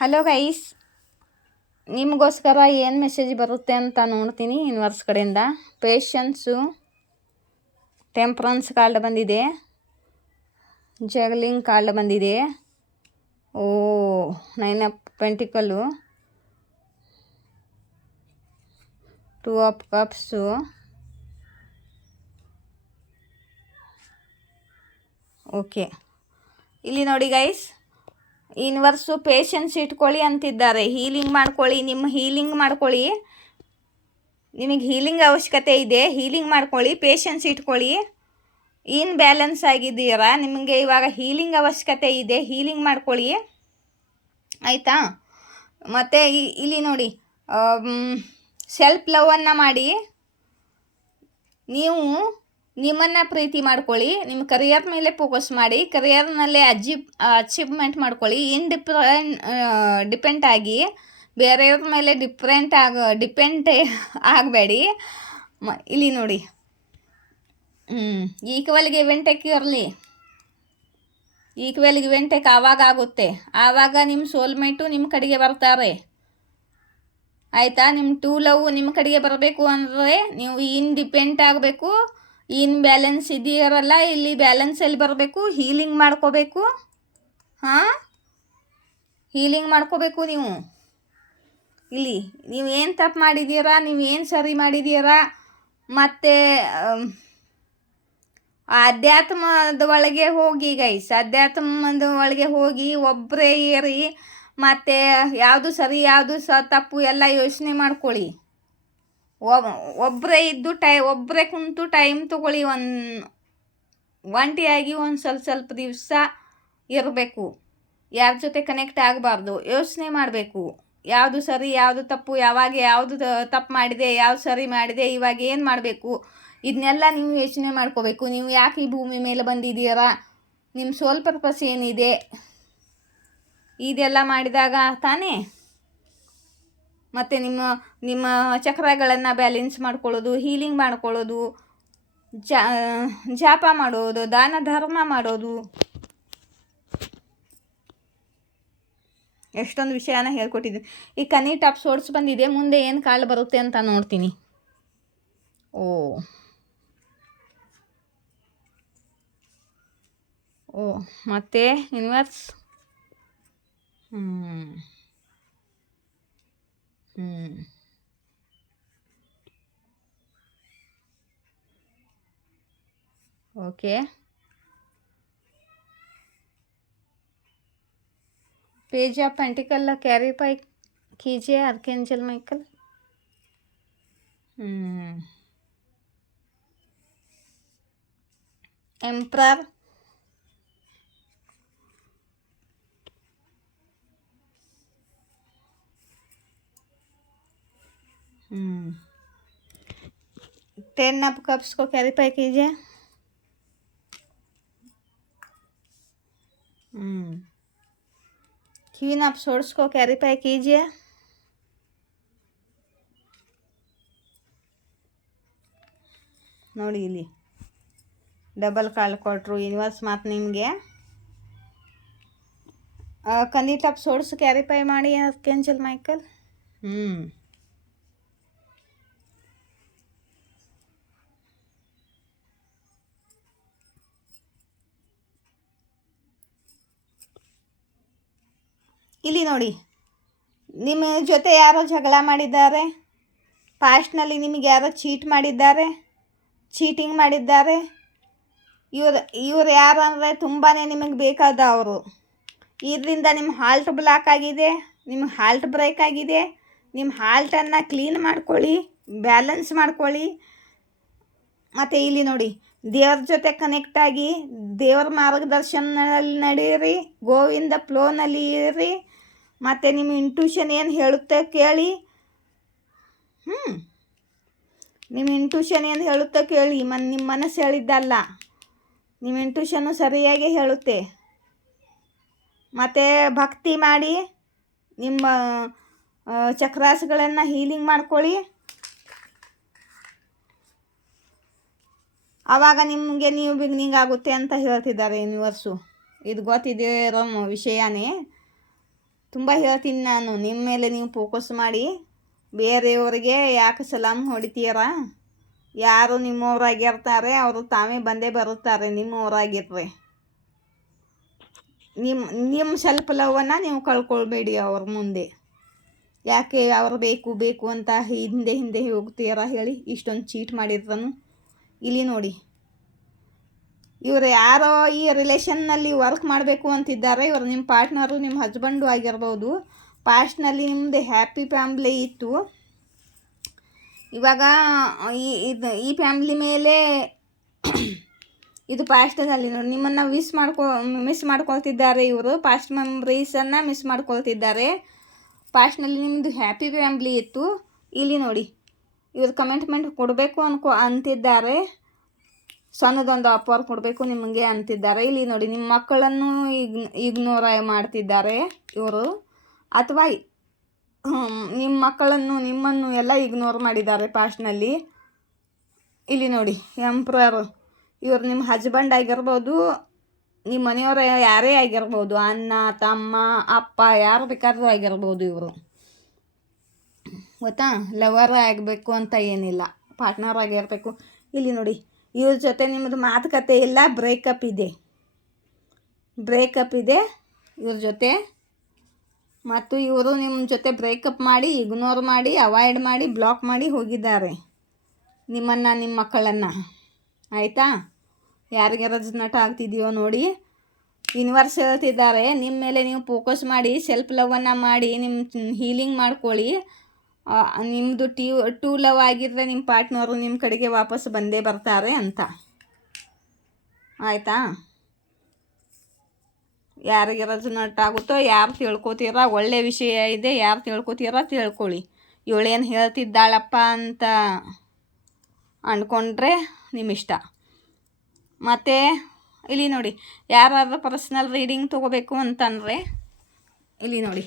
Hello guys, ನಿಮಗೋಸ್ಕರ ಏನು message ಬರುತ್ತೆ ಅಂತ ನೋಡ್ತೀನಿ. ಯೂನಿವರ್ಸ್ ಕಡೆಯಿಂದ ಪೇಷನ್ಸು, ಟೆಂಪ್ರನ್ಸ್ ಕಾರ್ಡ್ ಬಂದಿದೆ, ಜಗ್ಲಿಂಗ್ ಕಾರ್ಡ್ ಬಂದಿದೆ, ಓ 9 ಆಫ್ ಪೆಂಟಿಕಲ್ಲು, 2 ಆಫ್ ಕಪ್ಸು, ಓಕೆ. ಇಲ್ಲಿ ನೋಡಿ ಗೈಸ್, ಯೂನಿವರ್ಸು ಪೇಷನ್ಸ್ ಇಟ್ಕೊಳ್ಳಿ ಅಂತಿದ್ದಾರೆ. ಹೀಲಿಂಗ್ ಮಾಡ್ಕೊಳ್ಳಿ, ನಿಮ್ಮ ಹೀಲಿಂಗ್ ಮಾಡ್ಕೊಳ್ಳಿ. ನಿಮಗೆ ಹೀಲಿಂಗ್ ಅವಶ್ಯಕತೆ ಇದೆ, ಹೀಲಿಂಗ್ ಮಾಡ್ಕೊಳ್ಳಿ, ಪೇಷನ್ಸ್ ಇಟ್ಕೊಳ್ಳಿ. ಏನು ಬ್ಯಾಲೆನ್ಸ್ ಆಗಿದ್ದೀರಾ, ನಿಮಗೆ ಇವಾಗ ಹೀಲಿಂಗ್ ಅವಶ್ಯಕತೆ ಇದೆ, ಹೀಲಿಂಗ್ ಮಾಡ್ಕೊಳ್ಳಿ ಆಯಿತಾ. ಮತ್ತು ಇಲ್ಲಿ ನೋಡಿ, ಸೆಲ್ಫ್ ಲವನ್ನು ಮಾಡಿ. ನೀವು ನಿಮ್ಮನ್ನು ಪ್ರೀತಿ ಮಾಡ್ಕೊಳ್ಳಿ, ನಿಮ್ಮ ಕರಿಯರ್ ಮೇಲೆ ಫೋಕಸ್ ಮಾಡಿ, ಕರಿಯರ್ನಲ್ಲೇ ಅಚೀವ್ಮೆಂಟ್ ಮಾಡ್ಕೊಳ್ಳಿ. ಡಿಪೆಂಡ್ ಆಗಿ ಬೇರೆಯವ್ರ ಮೇಲೆ ಡಿಪೆಂಡ್ ಆಗಬೇಡಿ. ಇಲ್ಲಿ ನೋಡಿ, ಈಕ್ವಲ್ ಗಿವ್ ಆ್ಯಂಡ್ ಟೇಕ್ ಇರಲಿ. ಈಕ್ವಲ್ ಗಿವ್ ಆ್ಯಂಡ್ ಟೇಕ್ ಆವಾಗ ಆಗುತ್ತೆ, ಆವಾಗ ನಿಮ್ಮ ಸೋಲ್ಮೇಟು ನಿಮ್ಮ ಕಡೆಗೆ ಬರ್ತಾರೆ ಆಯಿತಾ. ನಿಮ್ಮ ಟೂ ಲವ್ ನಿಮ್ಮ ಕಡೆಗೆ ಬರಬೇಕು ಅಂದರೆ ನೀವು ಡಿಪೆಂಡ್ ಆಗಬೇಕು. ಬ್ಯಾಲೆನ್ಸ್ ಇದೆಯರಲ್ಲ, ಇಲ್ಲಿ ಬ್ಯಾಲೆನ್ಸ್ ಎಲ್ಲಿ ಬರಬೇಕು, ಹೀಲಿಂಗ್ ಮಾಡ್ಕೋಬೇಕು. ಹೀಲಿಂಗ್ ಮಾಡ್ಕೋಬೇಕು ನೀವು. ಇಲ್ಲಿ ನೀವು ಏನು ತಪ್ಪು ಮಾಡಿದ್ದೀರಾ, ನೀವು ಏನು ಸರಿ ಮಾಡಿದ್ದೀರಾ, ಮತ್ತು ಅಧ್ಯಾತ್ಮದ ಒಳಗೆ ಹೋಗಿ ಗೈಸ್, ಅಧ್ಯಾತ್ಮದ ಒಳಗೆ ಹೋಗಿ ಒಬ್ಬರೇ ಏರಿ, ಮತ್ತು ಯಾವುದು ಸರಿ ಯಾವುದು ತಪ್ಪು ಎಲ್ಲ ಯೋಚನೆ ಮಾಡ್ಕೊಳ್ಳಿ. ಒಬ್ಬರೇ ಇದ್ದು ಒಬ್ಬರೇ ಕುಂತು ಟೈಮ್ ತೊಗೊಳ್ಳಿ. ಒಂಟಿಯಾಗಿ ಒಂದು ಸ್ವಲ್ಪ ದಿವಸ ಇರಬೇಕು. ಯಾರ ಜೊತೆ ಕನೆಕ್ಟ್ ಆಗಬಾರ್ದು, ಯೋಚನೆ ಮಾಡಬೇಕು. ಯಾವುದು ಸರಿ ಯಾವುದು ತಪ್ಪು, ಯಾವಾಗ ಯಾವುದು ತಪ್ಪು ಮಾಡಿದೆ, ಯಾವುದು ಸರಿ ಮಾಡಿದೆ, ಇವಾಗ ಏನು ಮಾಡಬೇಕು, ಇದನ್ನೆಲ್ಲ ನೀವು ಯೋಚನೆ ಮಾಡ್ಕೋಬೇಕು. ನೀವು ಯಾಕೆ ಈ ಭೂಮಿ ಮೇಲೆ ಬಂದಿದ್ದೀರಾ, ನಿಮ್ಮ ಸೋಲ್ ಪರ್ಪಸ್ ಏನಿದೆ, ಇದೆಲ್ಲ ಮಾಡಿದಾಗ ತಾನೇ. ಮತ್ತು ನಿಮ್ಮ ಚಕ್ರಗಳನ್ನು ಬ್ಯಾಲೆನ್ಸ್ ಮಾಡ್ಕೊಳ್ಳೋದು, ಹೀಲಿಂಗ್ ಮಾಡ್ಕೊಳ್ಳೋದು, ಜಾಪ ಮಾಡೋದು, ದಾನ ಧರ್ಮ ಮಾಡೋದು, ಎಷ್ಟೊಂದು ವಿಷಯನ ಹೇಳ್ಕೊಟ್ಟಿದ್ದೀನಿ. ಈ ಕನಿ ಟಾಪ್ ಸೋರ್ಸ್ ಬಂದಿದೆ, ಮುಂದೆ ಏನು ಕಾಳು ಬರುತ್ತೆ ಅಂತ ನೋಡ್ತೀನಿ. ಓ ಮತ್ತೆ universe okay. Page of pentacle कैरी पाई कीजिए archangel Michael. Emperor, ten of cups को कैरी पाई कीजिए. क्वीन ऑफ सोर्स को कैरी पाई कीजिए. ನೋಡಿ ಇಲ್ಲಿ ಡಬಲ್ ಕಾಲ್ ಕೊಟ್ಟರು ಯೂನಿವರ್ಸ್. ಮಾತು ನಿಮಗೆ ಕನಿ ಟಾಪ್ ಸೋರ್ಸ್ ಕ್ಯಾರಿಫೈ ಮಾಡಿ ಆರ್ಕೇಂಜಲ್ ಮೈಕಲ್. ಇಲ್ಲಿ ನೋಡಿ, ನಿಮ್ಮ ಜೊತೆ ಯಾರೋ ಜಗಳ ಮಾಡಿದ್ದಾರೆ, ಪಾಸ್ಟ್ನಲ್ಲಿ ನಿಮಗೆ ಯಾರೋ ಚೀಟ್ ಮಾಡಿದ್ದಾರೆ, ಚೀಟಿಂಗ್ ಮಾಡಿದ್ದಾರೆ. ಇವ್ರು ಯಾರು ಅಂದರೆ ತುಂಬಾ ನಿಮಗೆ ಬೇಕಾದವರು. ಇದರಿಂದ ನಿಮ್ಮ ಹಾಲ್ಟ್ ಬ್ಲಾಕ್ ಆಗಿದೆ, ನಿಮಗೆ ಹಾಲ್ಟ್ ಬ್ರೇಕ್ ಆಗಿದೆ. ನಿಮ್ಮ ಹಾಲ್ಟನ್ನು ಕ್ಲೀನ್ ಮಾಡ್ಕೊಳ್ಳಿ, ಬ್ಯಾಲೆನ್ಸ್ ಮಾಡ್ಕೊಳ್ಳಿ. ಮತ್ತು ಇಲ್ಲಿ ನೋಡಿ, ದೇವ್ರ ಜೊತೆ ಕನೆಕ್ಟ್ ಆಗಿ ದೇವ್ರ ಮಾರ್ಗದರ್ಶನದಲ್ಲಿ ನಡೆಯಿರಿ, ಗೋವಿಂದ ಫ್ಲೋನಲ್ಲಿ ಇರಿ. ಮತ್ತು ನಿಮ್ಮ ಇಂಟ್ಯೂಷನ್ ಏನು ಹೇಳುತ್ತೆ ಕೇಳಿ. ನಿಮ್ಮ ಇಂಟ್ಯೂಷನ್ ಏನು ಹೇಳುತ್ತೆ ಕೇಳಿ. ನಿಮ್ಮ ಮನಸ್ಸು ಹೇಳಿದ್ದಲ್ಲ, ನಿಮ್ಮ ಇಂಟ್ಯೂಷನ್ನು ಸರಿಯಾಗಿ ಹೇಳುತ್ತೆ. ಮತ್ತು ಭಕ್ತಿ ಮಾಡಿ, ನಿಮ್ಮ ಚಕ್ರಾಸ್ಗಳನ್ನು ಹೀಲಿಂಗ್ ಮಾಡ್ಕೊಳ್ಳಿ. ಆವಾಗ ನಿಮಗೆ ನೀವು ಬಿಗಿನಿಂಗ್ ಆಗುತ್ತೆ ಅಂತ ಹೇಳ್ತಿದ್ದಾರೆ ಯೂನಿವರ್ಸು. ಇದು ಗೊತ್ತಿದೆ ವಿಷಯನೇ. ತುಂಬ ಹೇಳ್ತೀನಿ ನಾನು, ನಿಮ್ಮ ಮೇಲೆ ನೀವು ಫೋಕಸ್ ಮಾಡಿ. ಬೇರೆಯವರಿಗೆ ಯಾಕೆ ಸಲಾಮ್ ಹೊಡಿತೀರಾ? ಯಾರು ನಿಮ್ಮವರಾಗಿರ್ತಾರೆ ಅವರು ತಾವೇ ಬಂದೇ ಬರುತ್ತಾರೆ. ನಿಮ್ಮವರಾಗಿರ್ರೆ ನಿಮ್ಮ ಸೆಲ್ಫ್ ಲವನ್ನು ನೀವು ಕಳ್ಕೊಳ್ಬೇಡಿ ಅವ್ರ ಮುಂದೆ. ಯಾಕೆ ಅವ್ರು ಬೇಕು ಬೇಕು ಅಂತ ಹಿಂದೆ ಹಿಂದೆ ಹೋಗ್ತೀರಾ ಹೇಳಿ? ಇಷ್ಟೊಂದು ಚೀಟ್ ಮಾಡಿದ್ರನು ಇಲ್ಲಿ ನೋಡಿ, ಇವರು ಯಾರೋ ಈ ರಿಲೇಷನ್ನಲ್ಲಿ ವರ್ಕ್ ಮಾಡಬೇಕು ಅಂತಿದ್ದಾರೆ. ಇವರು ನಿಮ್ಮ ಪಾರ್ಟ್ನರು, ನಿಮ್ಮ ಹಸ್ಬೆಂಡು ಆಗಿರ್ಬೋದು. ಪಾಸ್ಟ್ನಲ್ಲಿ ನಿಮ್ಮದು ಹ್ಯಾಪಿ ಫ್ಯಾಮ್ಲಿ ಇತ್ತು. ಇವಾಗ ಈ ಫ್ಯಾಮ್ಲಿ ಮೇಲೆ ಇದು ಪಾಸ್ಟ್ನಲ್ಲಿ ನೋಡಿ ನಿಮ್ಮನ್ನು ಮಿಸ್ ಮಾಡ್ಕೊಳ್ತಿದ್ದಾರೆ. ಇವರು ಪಾಸ್ಟ್ ಮೆಮ್ರೀಸನ್ನು ಮಿಸ್ ಮಾಡ್ಕೊಳ್ತಿದ್ದಾರೆ. ಪಾಸ್ಟ್ನಲ್ಲಿ ನಿಮ್ಮದು ಹ್ಯಾಪಿ ಫ್ಯಾಮ್ಲಿ ಇತ್ತು. ಇಲ್ಲಿ ನೋಡಿ, ಇವರು ಕಮಿಟ್ಮೆಂಟ್ ಕೊಡಬೇಕು ಅಂತಿದ್ದಾರೆ. ಸಣ್ಣದೊಂದು ಆಫರ್ ಕೊಡಬೇಕು ನಿಮಗೆ ಅಂತಿದ್ದಾರೆ. ಇಲ್ಲಿ ನೋಡಿ, ನಿಮ್ಮ ಮಕ್ಕಳನ್ನು ಇಗ್ನೋರ್ ಮಾಡ್ತಿದ್ದಾರೆ ಇವರು, ಅಥವಾ ನಿಮ್ಮ ಮಕ್ಕಳನ್ನು ನಿಮ್ಮನ್ನು ಎಲ್ಲ ಇಗ್ನೋರ್ ಮಾಡಿದ್ದಾರೆ ಪಾಸ್ಟ್ನಲ್ಲಿ. ಇಲ್ಲಿ ನೋಡಿ, ಎಂಪ್ರರ್ ಇವರು ನಿಮ್ಮ ಹಸ್ಬೆಂಡ್ ಆಗಿರ್ಬೋದು, ನಿಮ್ಮ ಮನೆಯವರ ಯಾರೇ ಆಗಿರ್ಬೋದು, ಅಣ್ಣ ತಮ್ಮ ಅಪ್ಪ ಯಾರು ಬೇಕಾದ್ರೂ ಆಗಿರ್ಬೋದು. ಇವರು ಗೊತ್ತಾ, ಲವರ್ ಆಗಬೇಕು ಅಂತ ಏನಿಲ್ಲ, ಪಾರ್ಟ್ನರ್ ಆಗಿರಬೇಕು. ಇಲ್ಲಿ ನೋಡಿ, ಇವ್ರ ಜೊತೆ ನಿಮ್ಮದು ಮಾತುಕತೆ ಇಲ್ಲ, ಬ್ರೇಕಪ್ ಇದೆ ಇವ್ರ ಜೊತೆ. ಮತ್ತು ಇವರು ನಿಮ್ಮ ಜೊತೆ ಬ್ರೇಕಪ್ ಮಾಡಿ, ಇಗ್ನೋರ್ ಮಾಡಿ, ಅವಾಯ್ಡ್ ಮಾಡಿ, ಬ್ಲಾಕ್ ಮಾಡಿ ಹೋಗಿದ್ದಾರೆ ನಿಮ್ಮನ್ನು, ನಿಮ್ಮ ಮಕ್ಕಳನ್ನು. ಆಯಿತಾ? ಯಾರಿಗೆ ರೆಸನೇಟ್ ಆಗ್ತಿದೆಯೋ ನೋಡಿ. ಯೂನಿವರ್ಸ್ ಹೇಳ್ತಿದ್ದಾರೆ, ನಿಮ್ಮ ಮೇಲೆ ನೀವು ಫೋಕಸ್ ಮಾಡಿ, ಸೆಲ್ಫ್ ಲವನ್ನು ಮಾಡಿ, ನಿಮ್ಮ ಹೀಲಿಂಗ್ ಮಾಡ್ಕೊಳ್ಳಿ. ನಿಮ್ಮದು ಟೂ ಲವ್ ಆಗಿದ್ದರೆ ನಿಮ್ಮ ಪಾರ್ಟ್ನರು ನಿಮ್ಮ ಕಡೆಗೆ ವಾಪಸ್ ಬಂದೇ ಬರ್ತಾರೆ ಅಂತ. ಆಯಿತಾ? ಯಾರಿಗೆ ರೆಸನೇಟ್ ಆಗುತ್ತೋ, ಯಾರು ತಿಳ್ಕೊತೀರಾ, ಒಳ್ಳೆ ವಿಷಯ ಇದೆ, ಯಾರು ತಿಳ್ಕೊತೀರಾ ತಿಳ್ಕೊಳ್ಳಿ. ಇವಳೇನು ಹೇಳ್ತಿದ್ದಾಳಪ್ಪ ಅಂತ ಅಂದ್ಕೊಂಡ್ರೆ ನಿಮ್ಮಿಷ್ಟ. ಮತ್ತು ಇಲ್ಲಿ ನೋಡಿ, ಯಾರಾದರೂ ಪರ್ಸ್ನಲ್ ರೀಡಿಂಗ್ ತೊಗೋಬೇಕು ಅಂತಂದರೆ ಇಲ್ಲಿ ನೋಡಿ,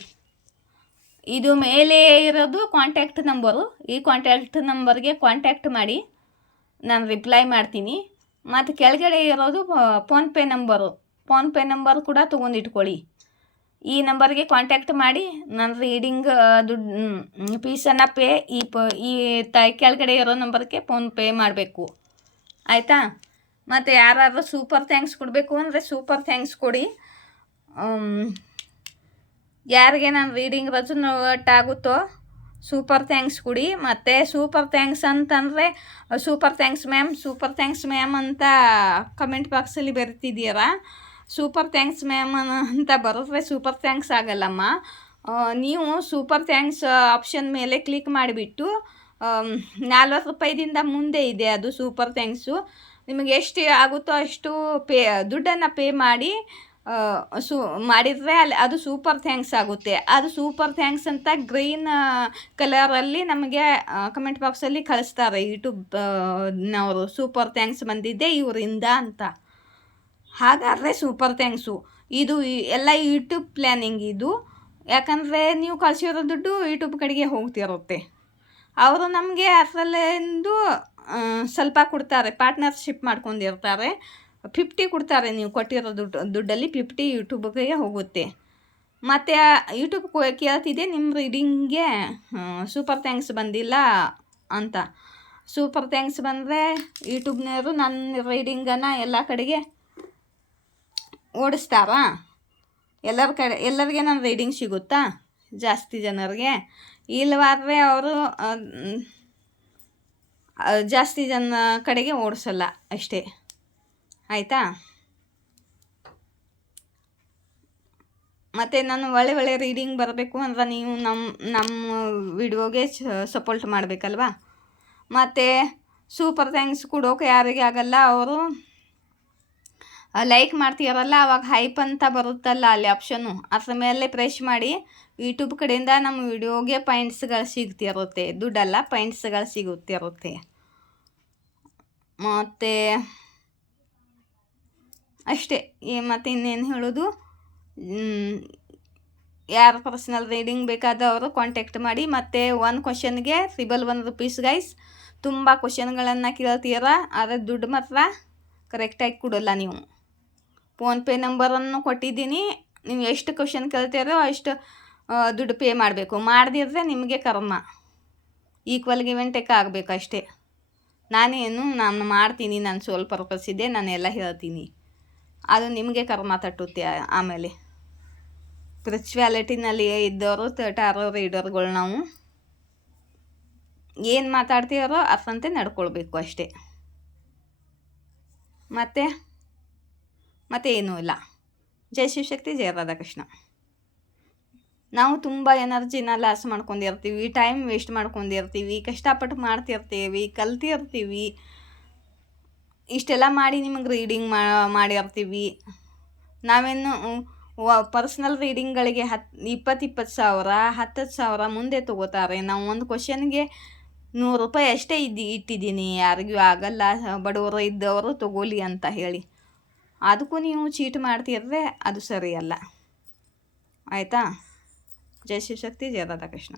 ಇದು ಮೇಲೆ ಇರೋದು ಕಾಂಟ್ಯಾಕ್ಟ್ ನಂಬರು. ಈ ಕಾಂಟ್ಯಾಕ್ಟ್ ನಂಬರ್ಗೆ ಕಾಂಟ್ಯಾಕ್ಟ್ ಮಾಡಿ, ನಾನು ರಿಪ್ಲೈ ಮಾಡ್ತೀನಿ. ಮತ್ತು ಕೆಳಗಡೆ ಇರೋದು ಫೋನ್ಪೇ ನಂಬರ್ ಕೂಡ ತೊಗೊಂಡಿಟ್ಕೊಳ್ಳಿ. ಈ ನಂಬರ್ಗೆ ಕಾಂಟ್ಯಾಕ್ಟ್ ಮಾಡಿ ನನ್ನ ರೀಡಿಂಗ್ ದುಡ್ಡು ಫೀಸನ್ನು ಈ ಕೆಳಗಡೆ ಇರೋ ನಂಬರ್ಗೆ ಫೋನ್ಪೇ ಮಾಡಬೇಕು. ಆಯಿತಾ? ಮತ್ತು ಯಾರಾದರೂ ಸೂಪರ್ ಥ್ಯಾಂಕ್ಸ್ ಕೊಡಬೇಕು ಅಂದರೆ ಸೂಪರ್ ಥ್ಯಾಂಕ್ಸ್ ಕೊಡಿ. ಯಾರಿಗೆ ನಾನು ರೀಡಿಂಗ್ ರೆಸನೇಟ್ ಆಗುತ್ತೋ ಸೂಪರ್ ಥ್ಯಾಂಕ್ಸ್ ಕೊಡಿ. ಮತ್ತು ಸೂಪರ್ ಥ್ಯಾಂಕ್ಸ್ ಅಂತಂದರೆ ಸೂಪರ್ ಥ್ಯಾಂಕ್ಸ್ ಮ್ಯಾಮ್ ಅಂತ ಕಮೆಂಟ್ ಬಾಕ್ಸಲ್ಲಿ ಬರೀತಿದ್ದೀರಾ. ಸೂಪರ್ ಥ್ಯಾಂಕ್ಸ್ ಮ್ಯಾಮ್ ಅಂತ ಬರೆದ್ರೆ ಸೂಪರ್ ಥ್ಯಾಂಕ್ಸ್ ಆಗಲ್ಲಮ್ಮ. ನೀವು ಸೂಪರ್ ಥ್ಯಾಂಕ್ಸ್ ಆಪ್ಷನ್ ಮೇಲೆ ಕ್ಲಿಕ್ ಮಾಡಿಬಿಟ್ಟು 40 ರೂಪಾಯಿದಿಂದ ಮುಂದೆ ಇದೆ ಅದು ಸೂಪರ್ ಥ್ಯಾಂಕ್ಸು. ನಿಮಗೆ ಎಷ್ಟು ಆಗುತ್ತೋ ಅಷ್ಟು ದುಡ್ಡನ್ನು ಪೇ ಮಾಡಿ ಮಾಡಿದರೆ ಅದು ಸೂಪರ್ ಥ್ಯಾಂಕ್ಸ್ ಆಗುತ್ತೆ. ಅದು ಸೂಪರ್ ಥ್ಯಾಂಕ್ಸ್ ಅಂತ ಗ್ರೀನ್ ಕಲರಲ್ಲಿ ನಮಗೆ ಕಮೆಂಟ್ ಬಾಕ್ಸಲ್ಲಿ ಕಳಿಸ್ತಾರೆ ಯೂಟ್ಯೂಬ್ನವರು. ಸೂಪರ್ ಥ್ಯಾಂಕ್ಸ್ ಬಂದಿದೆ ಇವರಿಂದ ಅಂತ. ಹಾಗಾದರೆ ಸೂಪರ್ ಥ್ಯಾಂಕ್ಸು. ಇದು ಎಲ್ಲ ಯೂಟ್ಯೂಬ್ ಪ್ಲ್ಯಾನಿಂಗ್ ಇದು. ಯಾಕಂದರೆ ನೀವು ಕಳಿಸಿರೋ ದುಡ್ಡು ಯೂಟ್ಯೂಬ್ ಕಡೆಗೆ ಹೋಗ್ತಿರುತ್ತೆ. ಅವರು ನಮಗೆ ಅದರಲ್ಲಿಂದು ಸ್ವಲ್ಪ ಕೊಡ್ತಾರೆ, ಪಾರ್ಟ್ನರ್ಶಿಪ್ ಮಾಡ್ಕೊಂಡಿರ್ತಾರೆ. 50 ಕೊಡ್ತಾರೆ. ನೀವು ಕೊಟ್ಟಿರೋ ದುಡ್ಡಲ್ಲಿ 50 ಯೂಟ್ಯೂಬ್ಗೆ ಹೋಗುತ್ತೆ. ಮತ್ತು ಯೂಟ್ಯೂಬ್ ಕೇಳ್ತಿದೆ ನಿಮ್ಮ ರೀಡಿಂಗ್ಗೆ ಸೂಪರ್ ಥ್ಯಾಂಕ್ಸ್ ಬಂದಿಲ್ಲ ಅಂತ. ಸೂಪರ್ ಥ್ಯಾಂಕ್ಸ್ ಬಂದರೆ ಯೂಟ್ಯೂಬ್ನವರು ನನ್ನ ರೀಡಿಂಗನ್ನು ಎಲ್ಲ ಕಡೆಗೆ ಓಡಿಸ್ತಾರಾ? ಎಲ್ಲರಿಗೆ ನನ್ನ ರೀಡಿಂಗ್ ಸಿಗುತ್ತಾ? ಜಾಸ್ತಿ ಜನರಿಗೆ ಇಲ್ಲವಾದರೆ ಅವರು ಜಾಸ್ತಿ ಜನ ಕಡೆಗೆ ಓಡಿಸಲ್ಲ ಅಷ್ಟೇ. ಆಯಿತಾ? ಮತ್ತು ನಾನು ಒಳ್ಳೆ ರೀಡಿಂಗ್ ಬರಬೇಕು ಅಂದ್ರೆ ನೀವು ನಮ್ಮ ವಿಡಿಯೋಗೆ ಸಪೋರ್ಟ್ ಮಾಡಬೇಕಲ್ವಾ. ಮತ್ತು ಸೂಪರ್ ಥ್ಯಾಂಕ್ಸ್ ಕೊಡೋಕೆ ಯಾರಿಗೆ ಆಗಲ್ಲ, ಅವರು ಲೈಕ್ ಮಾಡ್ತೀರಲ್ಲ, ಅವಾಗ ಹೈಪ್ ಅಂತ ಬರುತ್ತಲ್ಲ ಅಲ್ಲಿ ಆಪ್ಷನ್ನು, ಅದ್ರ ಮೇಲೆ ಪ್ರೆಸ್ ಮಾಡಿ. ಯೂಟ್ಯೂಬ್ ಕಡೆಯಿಂದ ನಮ್ಮ ವಿಡಿಯೋಗೆ ಪಾಯಿಂಟ್ಸ್ಗಳು ಸಿಗ್ತಿರುತ್ತೆ, ದುಡ್ಡಲ್ಲ ಪಾಯಿಂಟ್ಸ್ಗಳು ಸಿಗುತ್ತಿರುತ್ತೆ. ಮತ್ತು ಅಷ್ಟೇ. ಮತ್ತು ಇನ್ನೇನು ಹೇಳೋದು, ಯಾರು ಪರ್ಸನಲ್ ರೀಡಿಂಗ್ ಬೇಕಾದವರು ಕಾಂಟ್ಯಾಕ್ಟ್ ಮಾಡಿ. ಮತ್ತು ಒಂದು ಕ್ವಶನ್ಗೆ ₹1 ಗೈಸ್. ತುಂಬ ಕ್ವಶನ್ಗಳನ್ನು ಕೇಳ್ತೀರ, ಆದರೆ ದುಡ್ಡು ಮಾತ್ರ ಕರೆಕ್ಟಾಗಿ ಕೊಡೋಲ್ಲ ನೀವು. ಫೋನ್ಪೇ ನಂಬರನ್ನು ಕೊಟ್ಟಿದ್ದೀನಿ, ನೀವು ಎಷ್ಟು ಕ್ವಶನ್ ಕೇಳ್ತೀರೋ ಅಷ್ಟು ದುಡ್ಡು ಪೇ ಮಾಡಬೇಕು. ಮಾಡದಿದ್ರೆ ನಿಮಗೆ ಕರ್ಮ. ಈಕ್ವಲ್ ಗಿವ್ ಆ್ಯಂಡ್ ಟೇಕ್ ಆಗಬೇಕು ಅಷ್ಟೇ. ನಾನು ಮಾಡ್ತೀನಿ, ನನ್ನ ಸೋಲ್ ಪರ್ಪಸ್ ಇದೆ, ನಾನೆಲ್ಲ ಹೇಳ್ತೀನಿ. ಅದು ನಿಮಗೆ ಕರ್ಮ ತಟ್ಟುತ್ತೆ. ಆಮೇಲೆ ಸ್ಪಿರಿಚುವ್ಯಾಲಿಟಿನಲ್ಲಿ ಇದ್ದವರು ಟಾರೋ ರೀಡರ್ಗಳು ನಾವು ಏನು ಮಾತಾಡ್ತೀರೋ ಅಷ್ಟಂತೆ ನಡ್ಕೊಳ್ಬೇಕು ಅಷ್ಟೇ. ಮತ್ತೆ ಏನೂ ಇಲ್ಲ. ಜೈ ಶಿವಶಕ್ತಿ, ಜಯ ರಾಧಾಕೃಷ್ಣ. ನಾವು ತುಂಬ ಎನರ್ಜಿನ ಲಾಸ್ ಮಾಡ್ಕೊಂಡಿರ್ತೀವಿ, ಟೈಮ್ ವೇಸ್ಟ್ ಮಾಡ್ಕೊಂಡಿರ್ತೀವಿ, ಕಷ್ಟಪಟ್ಟು ಮಾಡ್ತಿರ್ತೀವಿ, ಕಲ್ತಿರ್ತೀವಿ. ಇಷ್ಟೆಲ್ಲ ಮಾಡಿ ನಿಮಗೆ ರೀಡಿಂಗ್ ಮಾಡಿರ್ತೀವಿ. ನಾವೇನು ಪರ್ಸ್ನಲ್ ರೀಡಿಂಗ್ಗಳಿಗೆ 20,000 ಸಾವಿರ 10,000 ಮುಂದೆ ತೊಗೋತಾರೆ. ನಾವು ಒಂದು ಕ್ವಶನ್ಗೆ 100 ರೂಪಾಯಿ ಅಷ್ಟೇ ಇಟ್ಟಿದ್ದೀನಿ, ಯಾರಿಗೂ ಆಗಲ್ಲ, ಬಡವರು ಇದ್ದವರು ತೊಗೋಲಿ ಅಂತ ಹೇಳಿ. ಅದಕ್ಕೂ ನೀವು ಚೀಟ್ ಮಾಡ್ತಿದ್ರೆ ಅದು ಸರಿಯಲ್ಲ. ಆಯಿತಾ? ಜೈ ಶಿವಶಕ್ತಿ, ಜಯ ರಾಧಾಕೃಷ್ಣ.